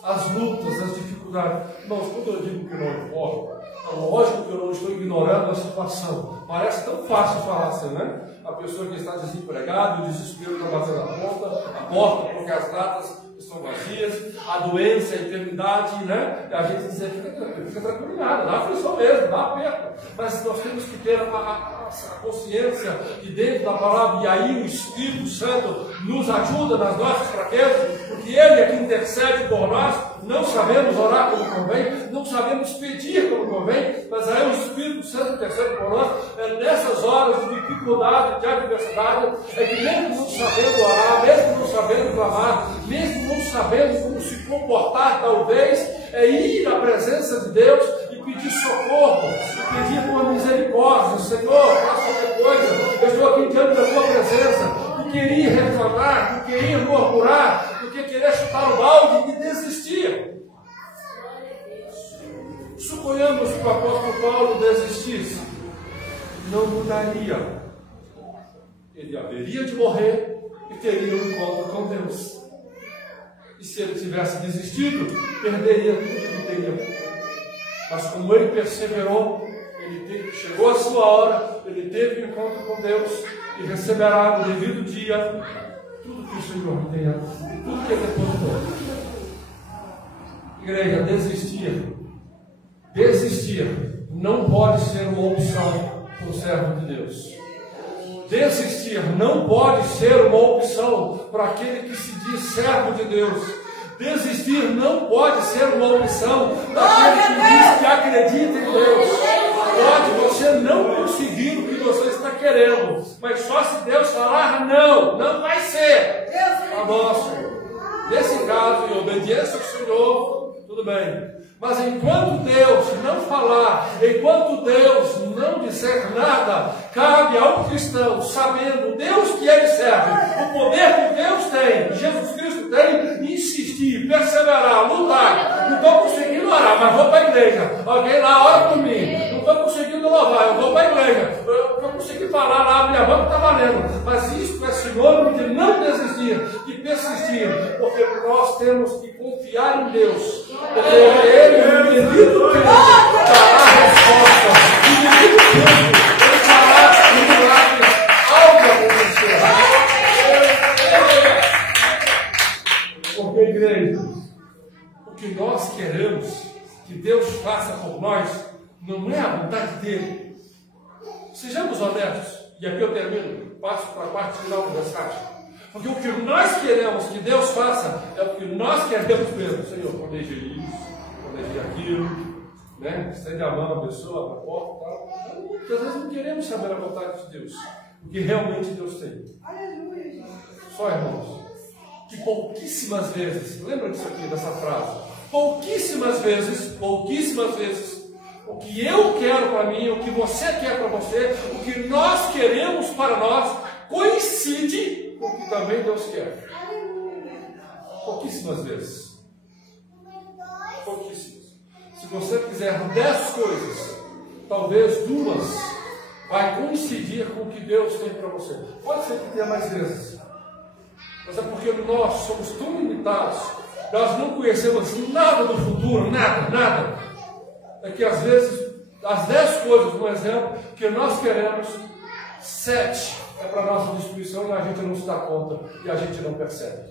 as lutas, as dificuldades. Irmãos, quando eu digo que não importa, é lógico que eu não estou ignorando a situação. Parece tão fácil falar assim, né? A pessoa que está desempregada, o desespero está batendo a porta porque as datas estão vazias, a doença, a enfermidade, né? A gente dizer, fica tranquilo, nada, dá aflição mesmo, dá aperto. Mas nós temos que ter a consciência de dentro da palavra, e aí o Espírito Santo nos ajuda nas nossas fraquezas, porque Ele é que intercede por nós. Não sabemos orar como convém, não sabemos pedir como convém, mas aí o Espírito Santo intercede por nós. É nessas horas de dificuldade, de adversidade, é que mesmo não sabendo orar, mesmo não sabendo clamar, mesmo não sabendo como se comportar, talvez, é ir à presença de Deus e pedir socorro, e pedir por misericórdia. Senhor, faça qualquer coisa, eu estou aqui diante da tua presença. Tu queria reclamar, tu queria murmurar, tu queria chutar o balde e desistir. Suponhamos que o apóstolo Paulo desistisse, não mudaria. Ele haveria de morrer e teria um encontro com Deus. E se ele tivesse desistido, perderia tudo que teria. Mas como ele perseverou, chegou a sua hora, ele teve um encontro com Deus e receberá no devido dia tudo que o Senhor tem, tudo que ele depositou. Igreja, desistir não pode ser uma opção para o servo de Deus. Desistir não pode ser uma opção para aquele que se diz servo de Deus. Desistir não pode ser uma opção para aquele que diz que acredita em Deus. Pode você não conseguir o que você está querendo, mas só se Deus falar não vai ser. Tá bom, Senhor. Nesse caso, em obediência ao Senhor, tudo bem. Mas enquanto Deus não falar, enquanto Deus não dizer nada, cabe ao cristão, sabendo o Deus que ele serve, o poder que Deus tem, Jesus Cristo tem, insistir, perseverar, lutar. Não estou conseguindo orar, mas vou para a igreja. Alguém lá ora por mim. Não estou conseguindo louvar, eu vou para a igreja. Eu não consegui falar lá, abre a mão, está valendo. Mas isso é sinônimo de não desistir, de persistir, porque nós temos que confiar em Deus. Porque Ele, no devido tempo, dará a resposta. No devido tempo, Ele fará um milagre, algo acontecer. Porque, igreja, o que nós queremos que Deus faça por nós não é a vontade dele. Sejamos honestos, e aqui eu termino, passo para a parte final da mensagem. Porque o que nós queremos que Deus faça é o que nós queremos mesmo. Senhor, planeje isso, planeje aquilo, né? Estende a mão à pessoa, para a porta e tal. Porque às vezes não queremos saber a vontade de Deus, o que realmente Deus tem. Só, irmãos, que pouquíssimas vezes, lembra disso aqui, dessa frase? Pouquíssimas vezes, o que eu quero para mim, o que você quer para você, o que nós queremos para nós, coincide com o que também Deus quer. Pouquíssimas vezes. Pouquíssimas. Se você quiser 10 coisas, talvez 2 vai coincidir com o que Deus tem para você. Pode ser que tenha mais vezes. Mas é porque nós somos tão limitados, nós não conhecemos nada do futuro, nada. É que às vezes, as 10 coisas, por exemplo, que nós queremos, 7 é para a nossa destruição e a gente não se dá conta e a gente não percebe.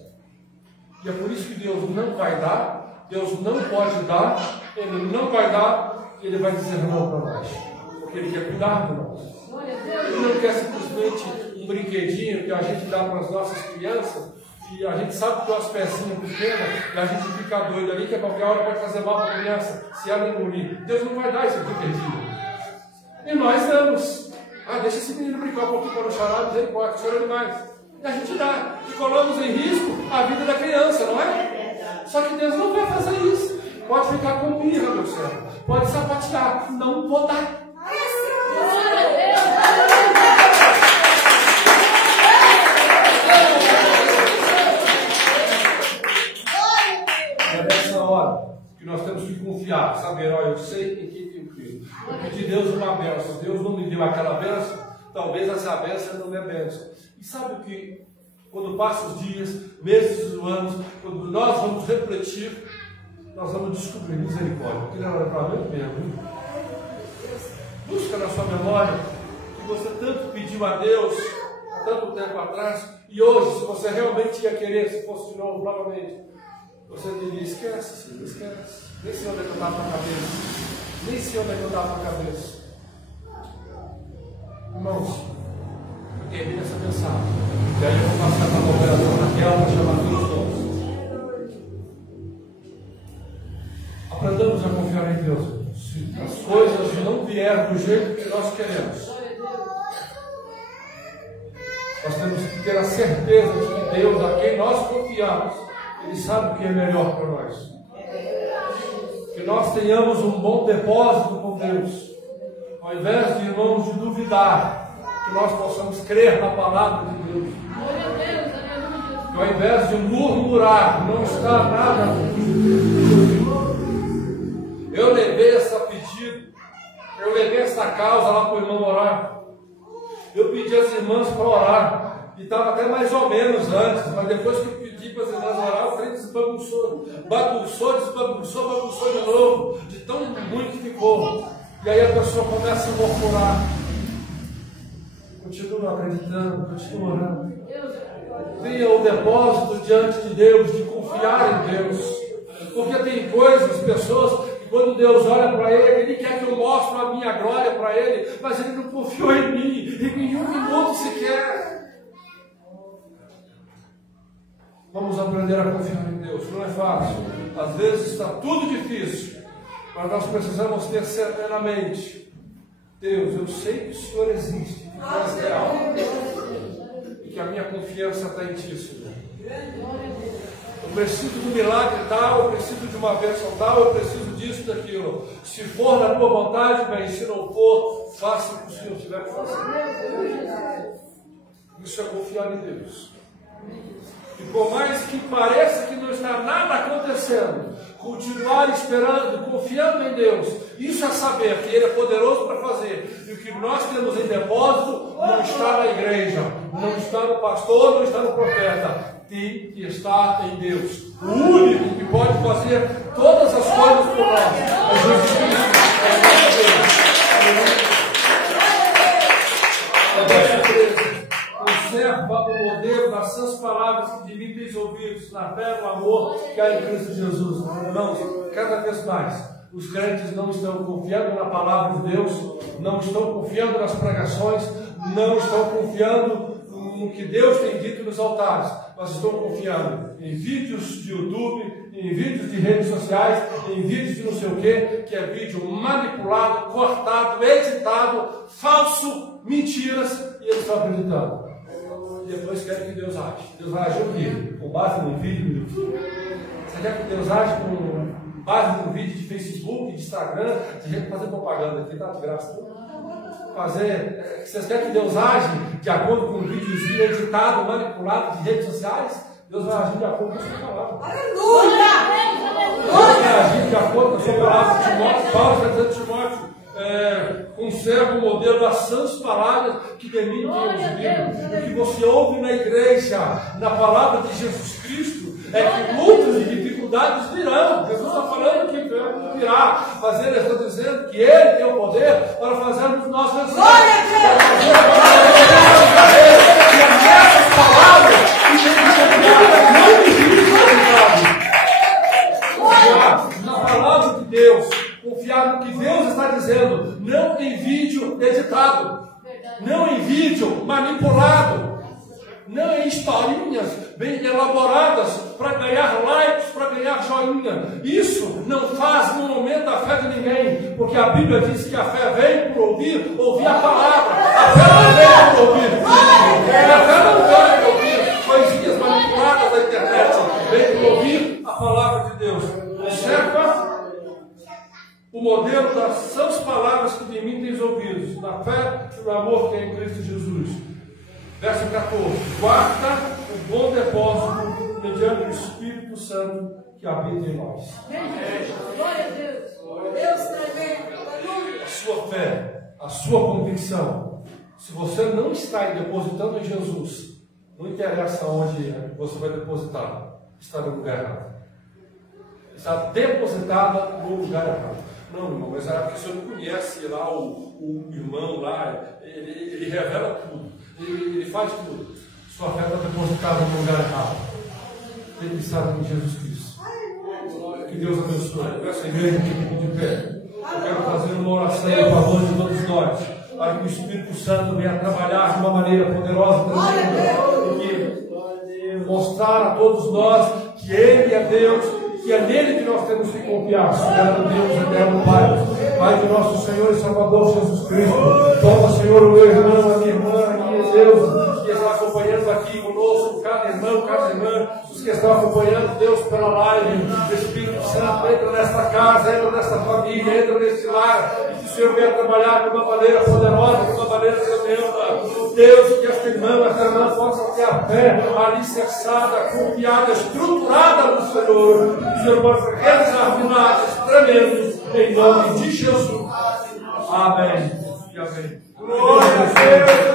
E é por isso que Deus não vai dar, Deus não pode dar, Ele não vai dar, Ele vai dizer não para nós. Porque Ele quer cuidar de nós. Ele não quer simplesmente um brinquedinho que a gente dá para as nossas crianças e a gente sabe que é umas pecinhas pequenas e a gente fica doido ali que a qualquer hora pode fazer mal para a criança se ela engolir. Deus não vai dar esse brinquedinho. E nós damos. Deixa esse menino brincar um pouquinho para não chorar, misericórdia, chora demais. E a gente dá. E colocamos em risco a vida da criança, não é? Só que Deus não vai fazer isso. Pode ficar com birra, meu céu. Pode sapatear. Não vou dar. É nessa hora que nós temos que confiar, saber, olha, eu sei em quem tenho crido. Eu pedi a Deus uma bênção, Deus não me deu aquela bênção, talvez essa bênção não é bênção. E sabe o que? Quando passam os dias, meses, anos, quando nós vamos refletir, nós vamos descobrir misericórdia. Aquilo era para mim mesmo. Busca na sua memória que você tanto pediu a Deus há tanto tempo atrás, e hoje, se você realmente ia querer, se fosse de novo, novamente, você diria, esquece, filho, esquece. Nem sei onde é que eu estava com a cabeça. Nem sei onde é que eu estava com a cabeça. Irmãos, eu termino essa mensagem. E aí eu vou passar para a operação Raquel para chamar todos nós. Aprendamos a confiar em Deus. Se as coisas não vierem do jeito que nós queremos, nós temos que ter a certeza de que Deus, a quem nós confiamos, Ele sabe o que é melhor para nós. Que nós tenhamos um bom depósito com Deus. Ao invés de, irmãos, de duvidar, que nós possamos crer na palavra de Deus. Que ao invés de murmurar, não está nada. Eu levei essa pedido, eu levei essa causa lá para o irmão orar. Eu pedi às irmãs para orar. E estava até mais ou menos antes, mas depois que eu pedi para as irmãs orar, o trem desbagunçou. Bagunçou de novo, de tão ruim que ficou. E aí a pessoa começa a murmurar. Continua acreditando, continua orando. Tenha o depósito diante de Deus, de confiar em Deus. Porque tem coisas, pessoas, que quando Deus olha para Ele quer que eu mostre a minha glória para Ele, mas Ele não confiou em mim, em um minuto sequer. Vamos aprender a confiar em Deus. Não é fácil. Às vezes está tudo difícil. Mas nós precisamos ter serenamente. Deus, eu sei que o Senhor existe, que tu és real. E que a minha confiança está em Ti, Senhor. Eu preciso de um milagre tal, eu preciso de uma bênção tal, eu preciso disso, daquilo. Se for da Tua vontade, bem, se não for, faça o que o Senhor tiver que fazer. Isso é confiar em Deus. E por mais que pareça que não está nada acontecendo, acontecendo, continuar esperando, confiando em Deus, isso é saber que Ele é poderoso para fazer. E o que nós temos em depósito não está na igreja, não está no pastor, não está no profeta. Tem que estar em Deus. O único que pode fazer todas as coisas por nós é Jesus Cristo. Observa o modelo das suas palavras que de mim tens ouvidos, na fé e no amor que há em Cristo Jesus. Irmãos, cada vez mais, os crentes não estão confiando na palavra de Deus, não estão confiando nas pregações, não estão confiando no que Deus tem dito nos altares, mas estão confiando em vídeos de YouTube, em vídeos de redes sociais, em vídeos de não sei o que é vídeo manipulado, cortado, editado, falso, mentiras, e eles estão acreditando. E depois querem que Deus age. Deus vai agir o quê? Com base num vídeo no YouTube? Você quer que Deus age com base num vídeo de Facebook, de Instagram, de gente fazer propaganda aqui, tá de graça. Vocês querem que Deus age de acordo com um videozinho editado, manipulado de redes sociais? Deus vai agir de acordo com a sua palavra. Aleluia! Deus vai agir de acordo com a sua palavra. Paulo está dizendo a Timóteo, conserva o modelo das sãs palavras que de mim tem ouvido. O que você ouve na igreja, na palavra de Jesus Cristo, é que lutas e dificuldades virão. Jesus está falando que virá, mas Ele está dizendo que Ele tem o poder para fazermos nós vencer. Glória a Deus! E essas palavras na palavra de Deus, confiar no que Deus está dizendo, não em vídeo editado, não em vídeo manipulado, não em historinhas bem elaboradas para ganhar likes, para ganhar joinha. Isso não faz no momento a fé de ninguém, porque a Bíblia diz que a fé vem por ouvir a palavra. A fé não vem por ouvir, a fé não vem por ouvir coisinhas manipuladas da internet, vem por ouvir a palavra de Deus. Observa o modelo das sãs palavras que de mim tens ouvidos, na fé e no amor que é em Cristo Jesus. Verso 14. Guarda o bom depósito mediante o Espírito Santo que habita em nós. Glória a Deus. Deus tremendo. A sua fé, a sua convicção. Se você não está depositando em Jesus, não interessa onde você vai depositar, está no lugar errado. Está depositada no lugar errado. Não, irmão, mas é porque você não conhece lá o irmão lá, ele revela tudo, ele faz tudo. Sua fé está depositada no lugar errado. Tem que estar em Jesus Cristo. Que Deus abençoe. Essa igreja aqui de pé. Eu quero fazer uma oração em favor de todos nós, para que o Espírito Santo venha trabalhar de uma maneira poderosa tremenda, e mostrar a todos nós que Ele é Deus, que é nele que nós temos que confiar. Soberano Deus, eterno Pai, Pai do nosso Senhor e Salvador Jesus Cristo, toma, Senhor, o meu irmão, a minha irmã, Deus, que está acompanhando aqui conosco, cada irmão, cada irmã, os que estão acompanhando, Deus, pela live. O Espírito Santo entra nesta casa, entra nesta família, entra neste lar, e que o Senhor venha trabalhar de uma maneira poderosa, de uma maneira tremenda. Deus, que esta irmã possa ter a fé alicerçada, confiada, estruturada no Senhor. Que o Senhor possa realizar milagres tremendos em nome de Jesus. Amém. E amém. Glória a Deus.